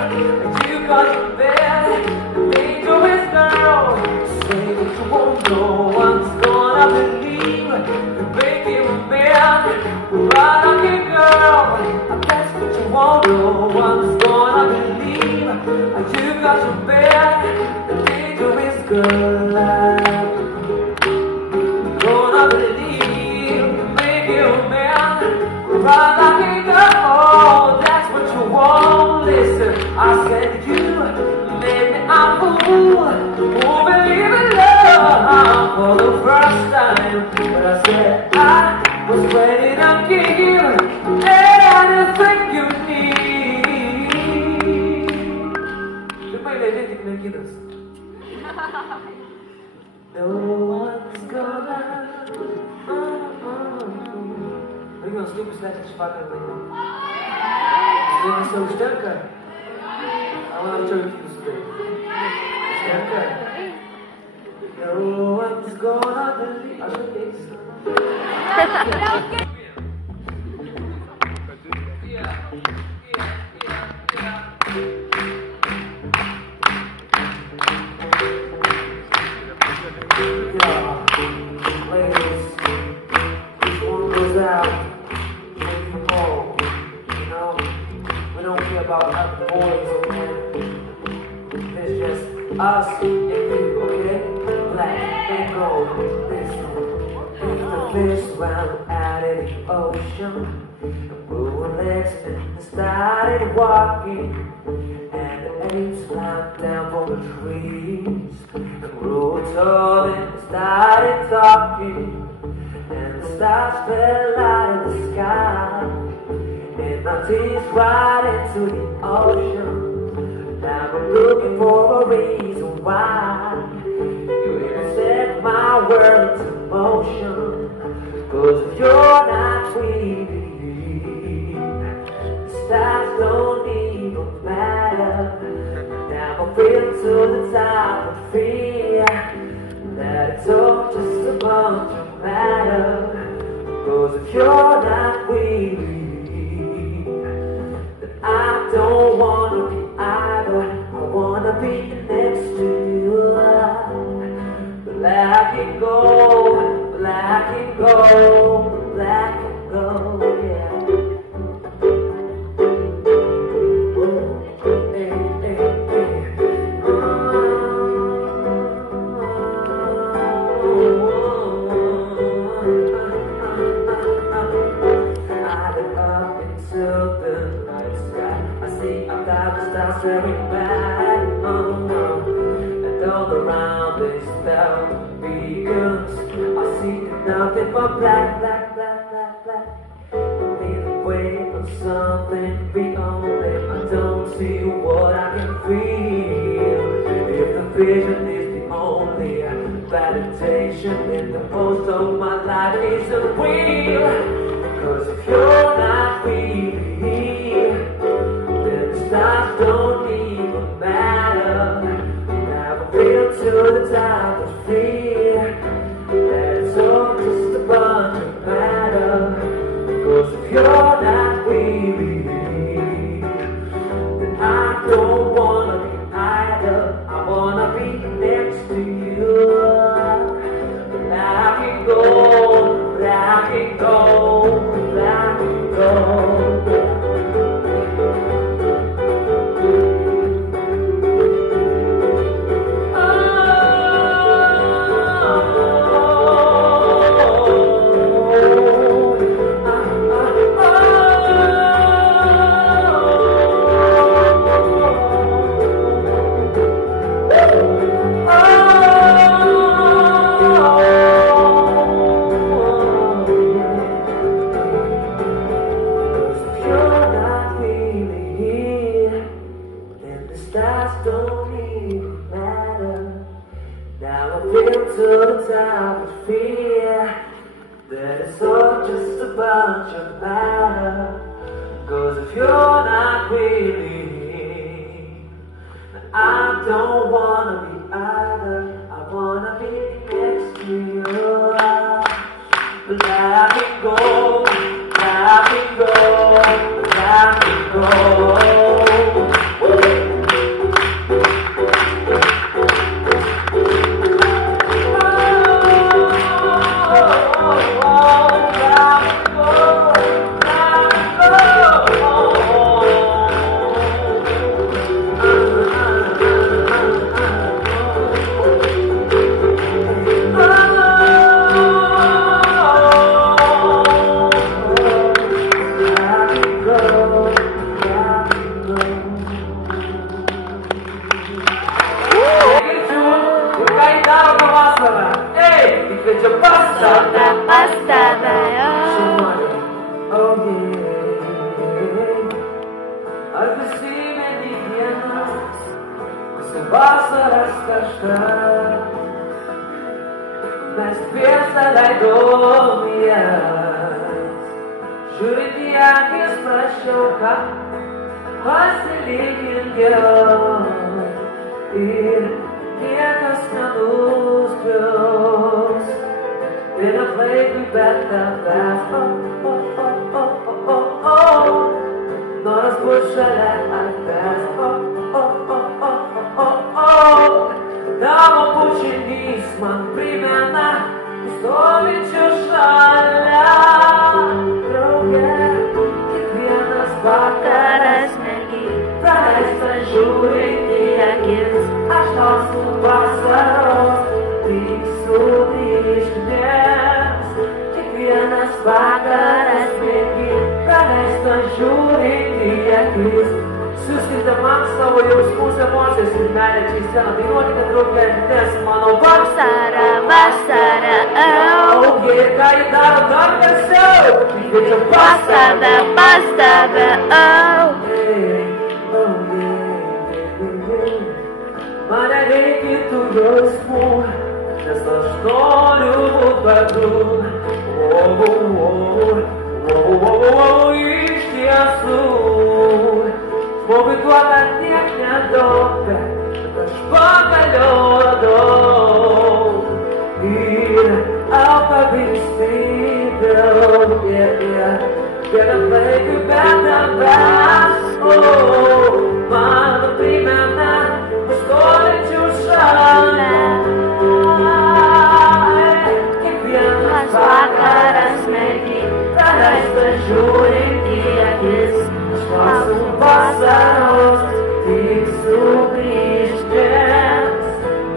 You got your bed, dangerous girl. Say that you won't know what's gonna believe. You break him a bed, right on your girl. I guess that you won't know what's gonna believe. You got your bed, dangerous girl. Gonna believe, make you a man, right like a girl. That's what you want. Listen, I said you made me a fool who believe in love for the first time. But I said I was ready to give anything you need. Goodbye, ladies. No one's gonna. We're gonna sleep with that fucking lady. You're so stärker. I want to show you today. Stärker. No one's gonna believe. I'll show you this. Ladies, this one goes out to you all. You know, we don't care about other boys, man. It's just us and you, okay? Black and gold, listen. If the fish swam out in the ocean, the blue legs and started walking, and the apes climbed down from the trees, and grew tall and started talking, and the stars fell out of the sky, and my tears right into the ocean. Now I'm looking for a reason why you even set my world into motion. 'Cause if you're not with me, the stars don't even matter. Now I'm feeling to the top of fear that it's all just a bunch of matter. 'Cause if you're not with me, then I don't wanna be either. I wanna be next to you. Black and gold, black and gold, black and gold, yeah. Staring back, oh no, and all around is thousand beacons. I see nothing but black, black, black, black, black. Been waiting for something beyond it. I don't see what I can feel. If the vision is the only validation, then the most of my life isn't real. 'Cause if you're not real, stars don't even matter. Never feel to the top of fear that it's all just a bunch of matter. 'Cause if you're not with me, then I don't wanna be either. I wanna be next to you. Black and gold, black and gold, black and gold. Stars don't even matter. Now I feel to the top of fear that it's all just a bunch of matter. 'Cause if you're not with me, I don't wanna be either. I wanna be next to you. Black and gold, black and gold, black and gold. paleidom jas, žiūrint į akis prašiau, ką pasilyginti geriau ir niekas nenuskriaus. Vienam laikui bet tavęs, noras būt šalia tavęs, tavo bučinys man primena stovinčių šalia. Drauge, kiekvienas vakaras mergi, praleistas žiūrint į akis, aš lauksiu vasaros, tik sugrįžk, nes kiekvienas vakaras mergi, praleistas žiūrint į akis. Siųskite man savo jausmus, emocijas ir meilę čia į sceną. Dainuokite drauge, nes mano vasara, vasara, Jei ką jį daro dar garsiau, kviečiam pas tave, Man nereikia tų jausmų, nes aš noriu būt kartu. Iš tiesų žmogui duoda tiek nedaug, bet aš pagaliau radau ir apkabins stipriau. Vienam laikui bet tavęs, man primena stovinčių šalia. Kiekvienas vakaras mergi, praleistas žiūrint į akis, aš lauksiu vasaros, tik sugrįžk, nes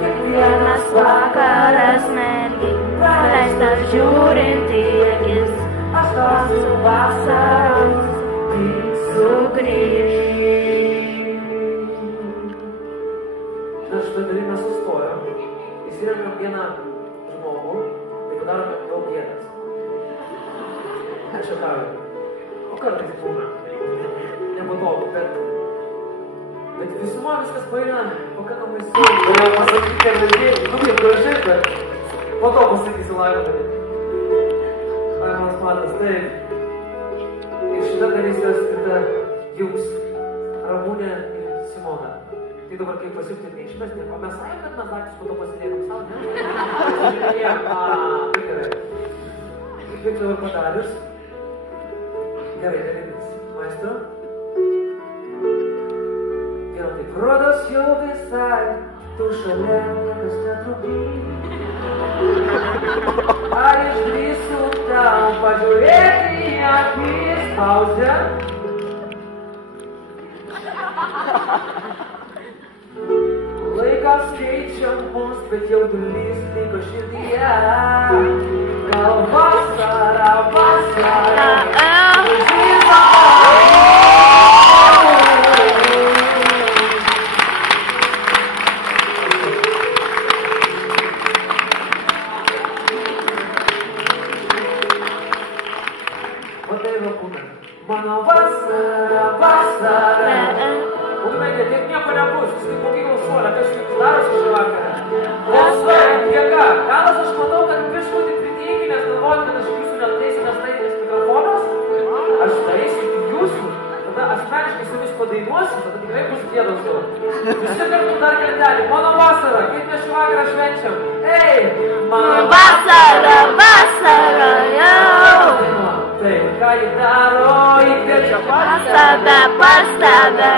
kiekvienas vakaras mergi, praleistas žiūrint į akis, aš lauksiu vasaros, tik sugrįžk. Šitą daly mes sustojom, įsirenkam vieną žmogų, tai padarome daug gėdas. Aš juokauju. O kartais būna nepatogu, bet visuma viskas paeina pakankamai sunkiai. Galėjau pasakyti, kad kaip gražiai, bet po to pasakysiu laimai. Laimas Matas, taip. Ir šita dalis yra skirta jums, Ramūnė ir Simona. Tai dabar kaip pasiūkti neišmesti, o mes sakėm, kad mes aktis po to pasidėkam savo, ne? Tai gerai. Kaip dabar padarius? Gerai, dalyvis. Maestro? Vėl taip rodos jau visai, tu šalia niekas netrukdys. Ar išdrįsiu tau pažiūrėti į akis? Pauzė. Laikas keičia mus, bet jaudulys liko širdyje. Gal vasara, vasara, mano vasara, vasara. Ugnagė, tiek nieko nebus, jūs kaip mokyklos suolė, kažkaip darosi šį vakarą. Balsuojam, jėga. Galas aš manau, kad biškutį pritingi, nes galvojat, kad aš jūsų neateisiu, nes taitinis mikrofonas. Aš taisiu tik jūsų, tada asmeniškai su vis padainuosiu, tada tikrai bus gėdos daug. Visi kartu dar kartelį. Mano vasara, kaip mes šį vakarą švenčiam. Ei, mano vasara, vasara, jau. Taip, ką jį daro, įkvečia Pas tave, pas tave.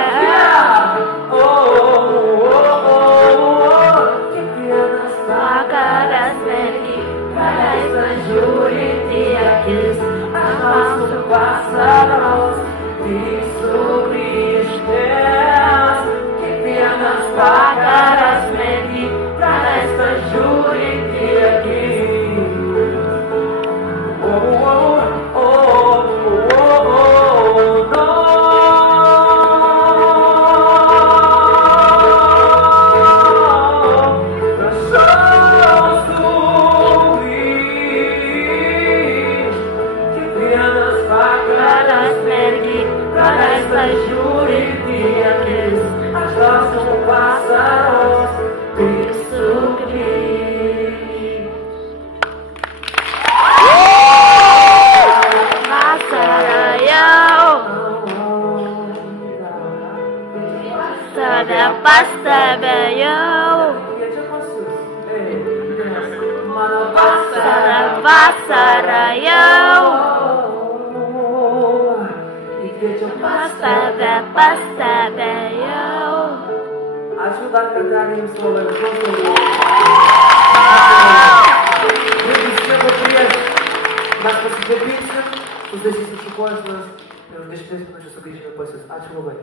Kiekvienas Vakaras mergi, praleistas žiūrint į akis, aš lauksiu vasaros, tik sugrįžk, nes kiekvienas vakaras mergi, praleistas žiūrint į akis. Žiūrint į akis, aš lauksiu vasaros, tik sugrįžk. pas tave jau. Kviečia pas jus. Nes mano Vasara, vasara jau. Įkviečia Pas tave jau. Ačiū dar kartelį jums labai. Jeigu nieko prieš, mes pasikvėpinsim, sudažysim šukuosenas ir už 10 minučių sugrįžime pas jus. Ačiū labai.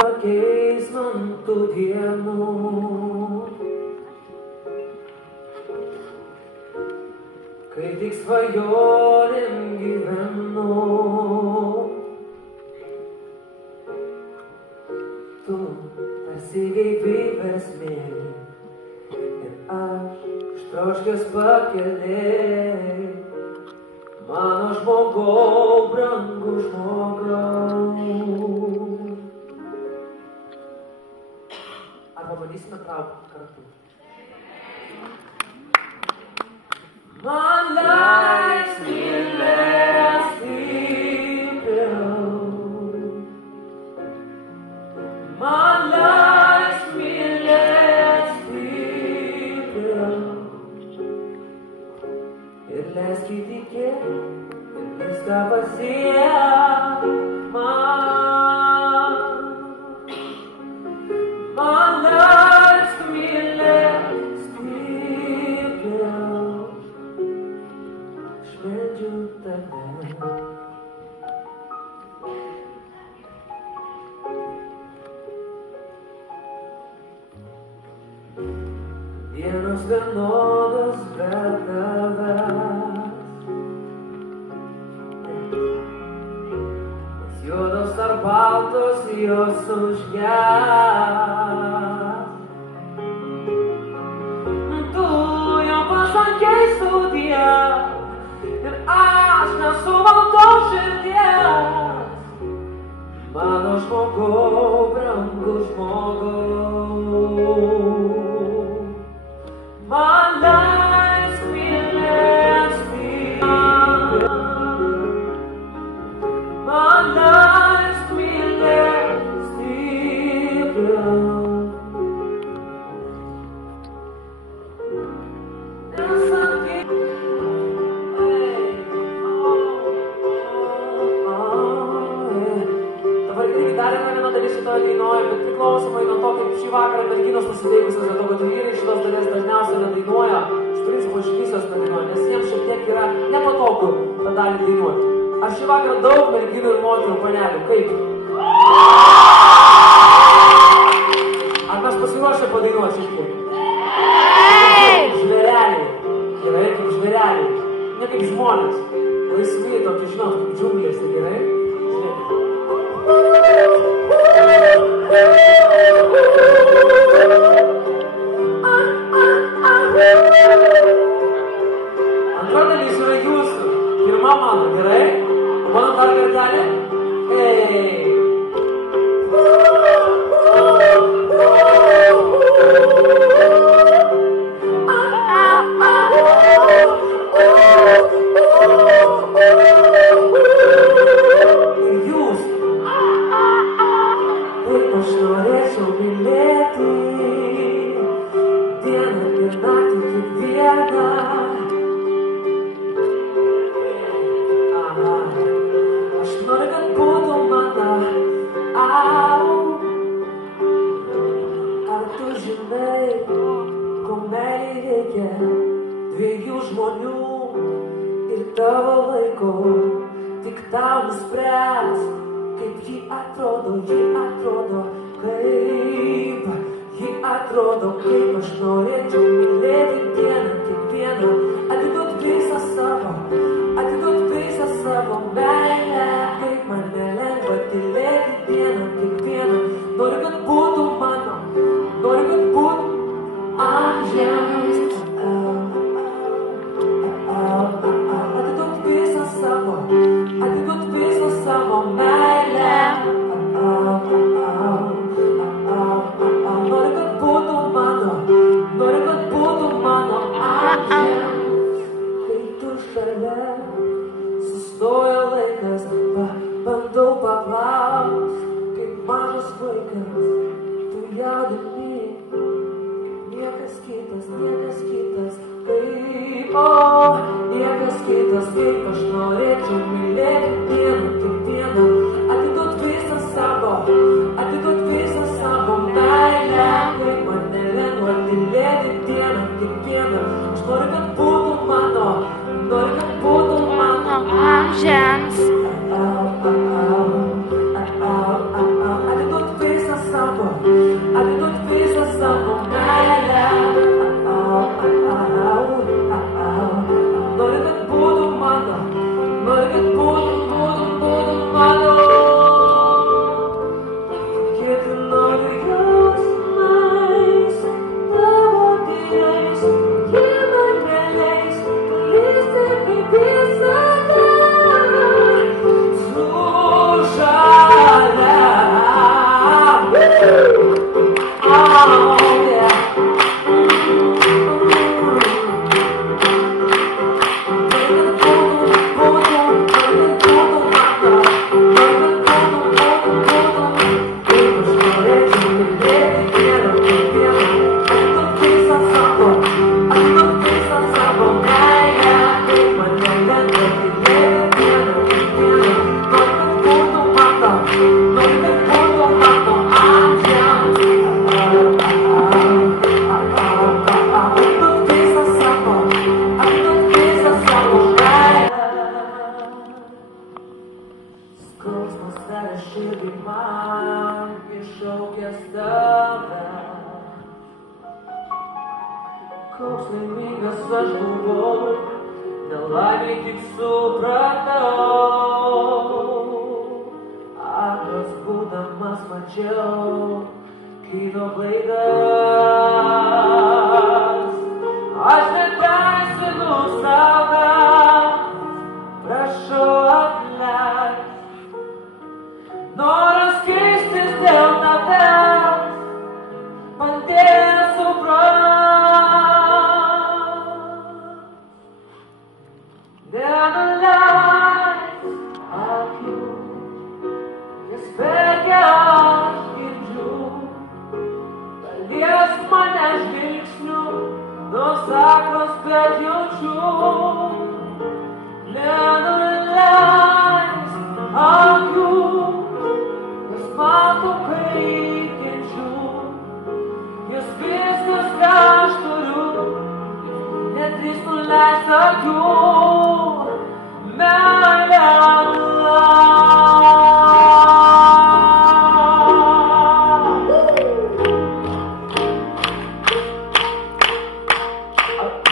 Tokiais man tų dienų, kai tik svajonėm gyvenu, tu tarsi gyvybės mėly ir aš ištroškęs pakelėj, mano žmogau, brangu žmogau. Ar pabandysime traukti kartu? Man leis mylėt stipriau, man leis mylėt stipriau ir leiskit tikėti, ir viską pasiekt man. Man leisk mylėt stipriau, aš meldžiu tave. Dienos vienodos be tavęs, nes juodos ar baltos jos užges. Tu jau pasakei sudie ir aš nesuvaldau širdies. Mano žmogau, brangu žmogau, man leisk mylėt stipriau, man leisk mylėt stipriau. Dabar irgi dar viena dalis šitoje dainoje, bet priklausomai nuo to, kaip šį vakarą merginos nusiteikusios, dėl to, kad vyrai šitos dalies dažniausiai nedainuoja, iš principo iš visos nedainuoja, nes jiems šiek tiek yra nepatogu tą dalį dainuoti. Ar šį vakarą daug merginų ir moterų, panelių, kaip? Ar mes pasiruošę padainuoti šiek tiek? Žvėreliai, gerai, kaip žvėreliai, ne kaip žmonės, laisvi tokie, žinot, kaip džiunglės, tai gerai? Antra dalis yra jūsų, pirma mano, gerai? O mano dar kartelė? Ir jūs, taip aš norėčiau mylėti dieną ir naktį kiekvieną. Aš noriu, kad būtų mano. Ar tu žinai, ko meilei reikia? Dviejų žmonių ir tavo laiko, tik tau nuspręs, kaip ji atrodo, kaip aš norėčiau mylėti dieną kiekvieną, atiduot visą savo meilę, kaip man nelengva tylėti dieną kiekvieną. Noriu, kad būtų mano, noriu, kad būtų amžiams. Atiduot visą savo meilę. Noriu, kad būtų mano amžiams. Kai tu šalia, sustoja laikas, bandau paklaust, kaip mažas vaikas. jaudini, niekas kitas, taip, o, niekas kitas, kaip aš norėčiau mylėti dieną, tik dieną, atiduot visą savo meilę, kaip man nelengva tylėti dieną, tik dieną, aš noriu, kad būtų mano amžiams. Atiduot visą savo meilę, noriu, kad būtų mano, kiek noriu jausmais, tavo tyrais, jie man neleis, palysti kaip visada, su žalia. Oh, yeah. Širdį man iššaukęs tave, koks laimingas aš buvau, nelaimė tik supratau, aklas būdamas mačiau kito klaidas, aš neteisinu savęs, prašau atleisk. Noras keistis dėl tavęs, man nesupras. Nenuleis akių, jas verkia aš girdžiu, palies mane žvilgsniu, nuosaklos bet jaučiu. Nenuleis akių, mato kaip kenčiu, jas viskas, ką aš turiu, nedrįs nuleist akių, meilė.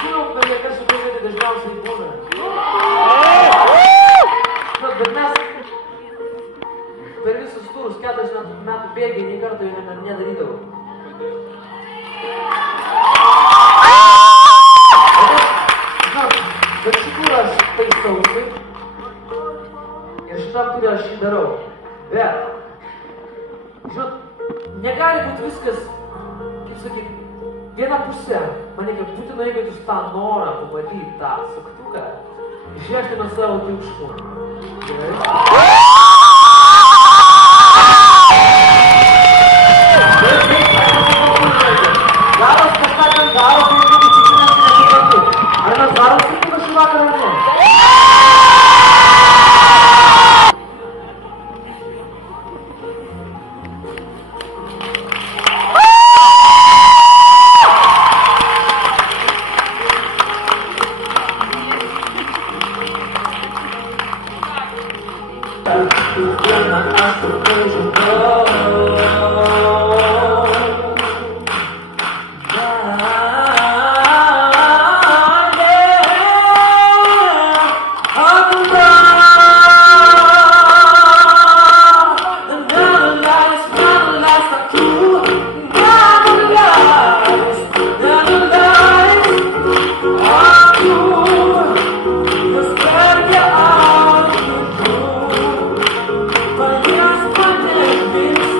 Žinau, kad jie kas suprasėti dažniausiai būna. Bet mes per visus turus 4 metų bėgiai nei kartą jau nedarydavau. Bet šitur aš taisausi ir šitam turė aš jį darau. Bet, žinot, negali būti viskas, kaip sakyt, viena pusė. Man reikia būtinai, kad jūs tą norą pamatyti, tą saktuką, išvežti nuo savo triukšmų. Gerai? Galas kažką ten daro, tai kaip įsikinęs nesuprantu. Ar mes darom skirtingą šį vakarą ar ne? Yes,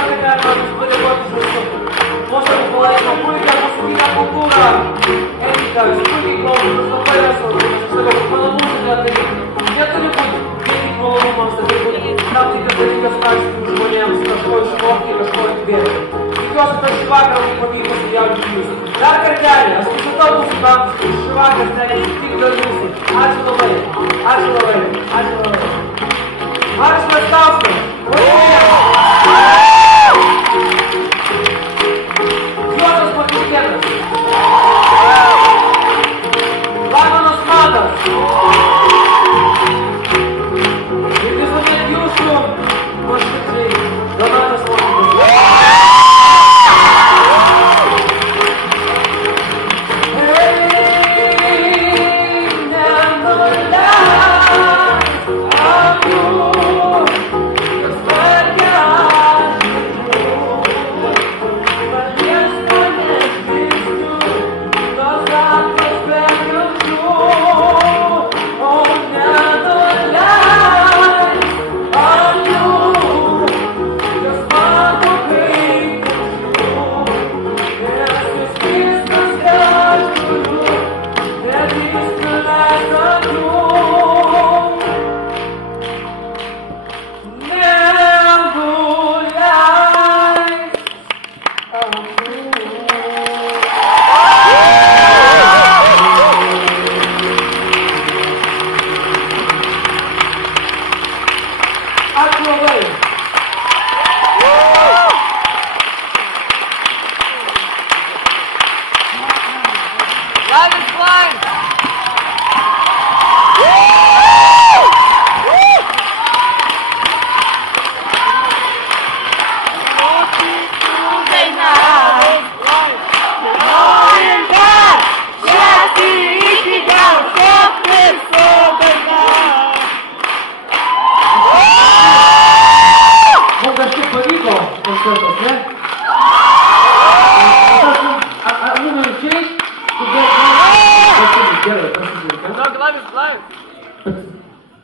Dar kartą noriu padėkoti už mūsų palaikymą, puikią muzikinę kultūrą. Etika, jūs puikiai klausotės, labai yra svarbu. Aš sakau, kad mano muzika tai neturi būti vien tik malonumas, tai turi būti tam tikras dalykas perskaityti žmonėms, kažko išmokti, kažko įkvėpti. Tikiuosi, kad šį vakarą mums pavyko sujaudinti jūs. Dar kartelį, aš pristatau muzikantus, šį vakarą stengiasi tik dėl jūsų. Ačiū labai, ačiū labai, ačiū labai. Marius Meškauskas, Juozas Patikėnas, Lamanas Matas ir visuomet jūsų nuoširdžiai Donatas Montikas.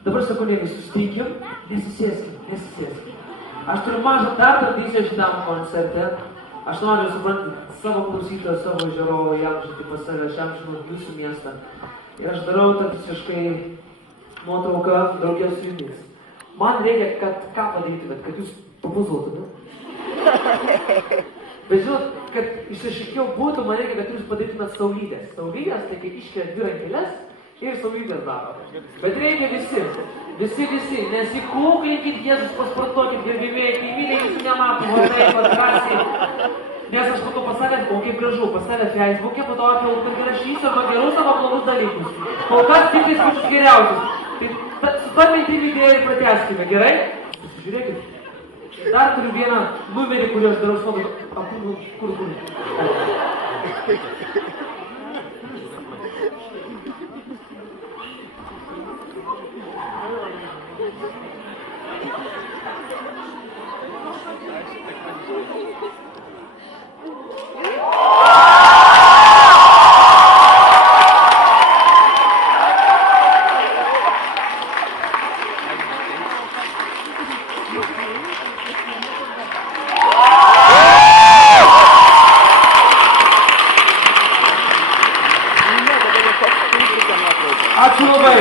Dabar sekundėmis susitikim, nesisėskim. Aš turiu mažą dar tradiciją šitam koncerte. Aš noriu supranti savo klausytoją, savo žiūrovą, įamžinti pas save, aš įamžinu jūsų miestą. Ir aš darau tradiciškai nuotrauką draugės su jumis. Man reikia, kad ką padarytumėt, kad jūs papuzuotumėt. Bet žinot, kad išsišykiau būtų, man reikia, kad jūs padarytumėt saulytės. Saulytės, tai kai iškelia dvi rankeles ir saulytės daro. Bet reikia visi, nesikūklinkit, Jėzus pasportuokit, gerbimieji, kaimynai jūsų nemato, varnai, padrasiai. Nes aš matau pas save, o kaip gražu, pas save Facebook'e, po to apie kad rašysiu arba gerus arba blogus dalykus. Kol kas tik tais pačius geriausius. Tai su ta mintim idėją ir pratęskime, gerai? Pasižiūrėkit. Dar turiu vieną numerį, kurį aš darau savo... Kur? Ačiū labai.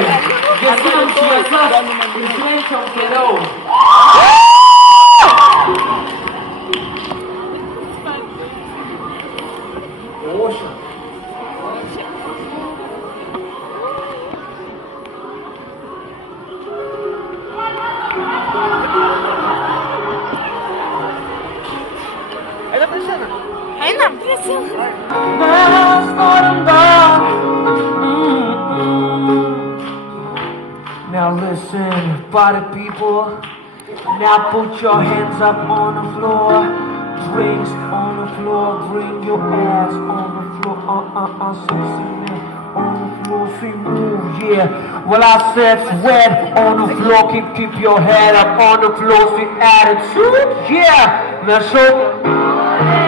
Gesinam šviesas ir švenčiam geriau. Ošia. Einam prie scenos. Mes norim dar. Now listen, party people. Now put your hands up on the floor. Drinks on the floor. Bring your ass on the floor. Sexy man on the floor. See move, yeah. Well, I said sweat on the floor. Keep your head up on the floor. See attitude, yeah. Now show.